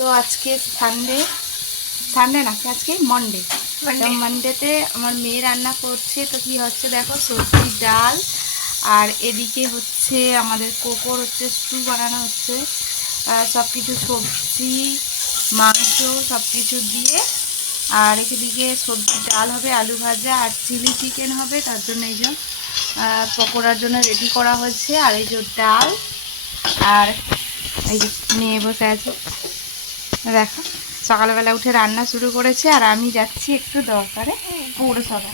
তো আজকে Sunday Sunday না আজকে মন্ডে তো। মানডেতে আমার মেয়ে রান্না করছে তো কি হচ্ছে দেখো সবজি ডাল আর এদিকে হচ্ছে আমাদের কোকোর হচ্ছে স্টু বানানো হচ্ছে। সব কিছু সবজি মাংস সব কিছু দিয়ে আর এদিকে সবজি ডাল হবে আলু ভাজা আর চিলি চিকেন হবে তার জন্য এই যে আহ, পকোড়ার জন্য রেডি করা হয়েছে। আর এই যে ডাল আর এই যে নিয়ে বসে আছে। দেখো সকালবেলা উঠে রান্না শুরু করেছে আর আমি যাচ্ছি একটু দরকারে পৌরসভা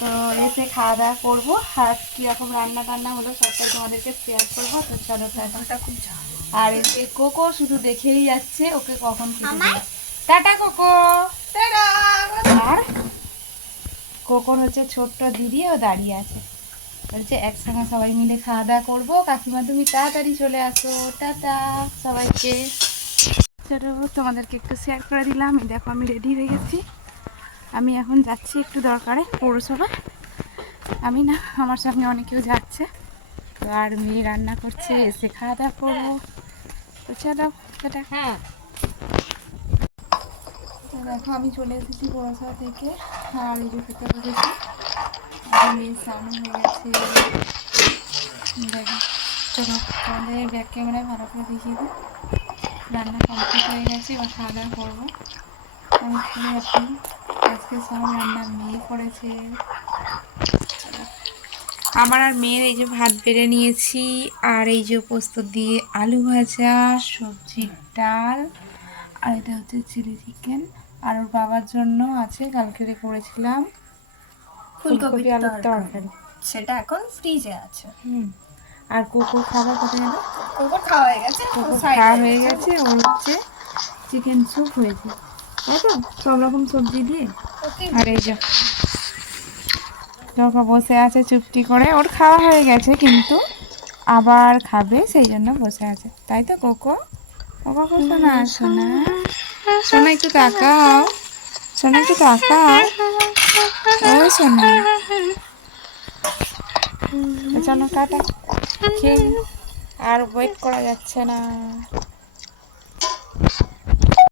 তো এসে খাওয়া দাওয়া করব। আর কীরকম রান্না টান্না হলো সবটাই তোমাদেরকে শেয়ার করব। তো চলো টাটা ওটা খুব আর কোকো শুধু দেখেই যাচ্ছে ওকে কখন টাটা কোকো! আর কোকোর হচ্ছে ছোট্ট দিদি ও দাঁড়িয়ে আছে। বলছে একসঙ্গে সবাই মিলে খাওয়া দাওয়া করব। কাকিমা তুমি তাড়াতাড়ি চলে আসো। টাটা! সবাইকে। চলো তোমাদেরকে একটু শেয়ার করে দিলাম। দেখো আমি রেডি হয়ে গেছি। আমি এখন যাচ্ছি একটু দরকারে পৌরসভা। আমি না আমার সঙ্গে অনেকেও যাচ্ছে। আর মেয়ে রান্না করছে এসে খাওয়া দাওয়া করব। তো চলো টাটা। হ্যাঁ। দেখো আমি চলে এসেছি পৌরসভা থেকে। আর এই যে খেতে বসেছি আর মেয়ের স্নান হয়ে গেছে। দেখো চলো তোমাদের ব্যাক ক্যামেরায় ভালো করে দেখিয়ে দিই। রান্না কমপ্লিট হয়ে গেছে এবার খাওয়া দাওয়া করব। আমি খুবই হ্যাপি আজকে সব রান্না মেয়ে করেছে। আমার আর মেয়ের এই যে ভাত বেড়ে নিয়েছি আর এই যে পোস্ত দিয়ে আলু ভাজা সবজির ডাল আর এটা হচ্ছে চিলি চিকেন। আর ওর বাবার জন্য আছে কালকে করেছিলাম ফুলকপি আলুর তরকারি। সেটা এখন ফ্রিজে আছে। হুম। আর কুকুর খাবার কোথায় গেল? ওপর খাওয়া হয়ে গেছে কুকুর খাওয়া হয়ে গেছে ওর হচ্ছে চিকেন স্যুপ হয়েছে। তাই তো? সব রকম সবজি দিয়ে? আর এই যে লোকা বসে আছে চুপটি করে। ওর খাওয়া হয়ে গেছে কিন্তু আবার খাবে সেই জন্য বসে আছে। তাই তো কোকো? কোকো সোনা সোনা সোনা একটু তাকাও। সোনা একটু তাকাও। ও তো চলো টাটা। আর ওয়েট করা যাচ্ছে না।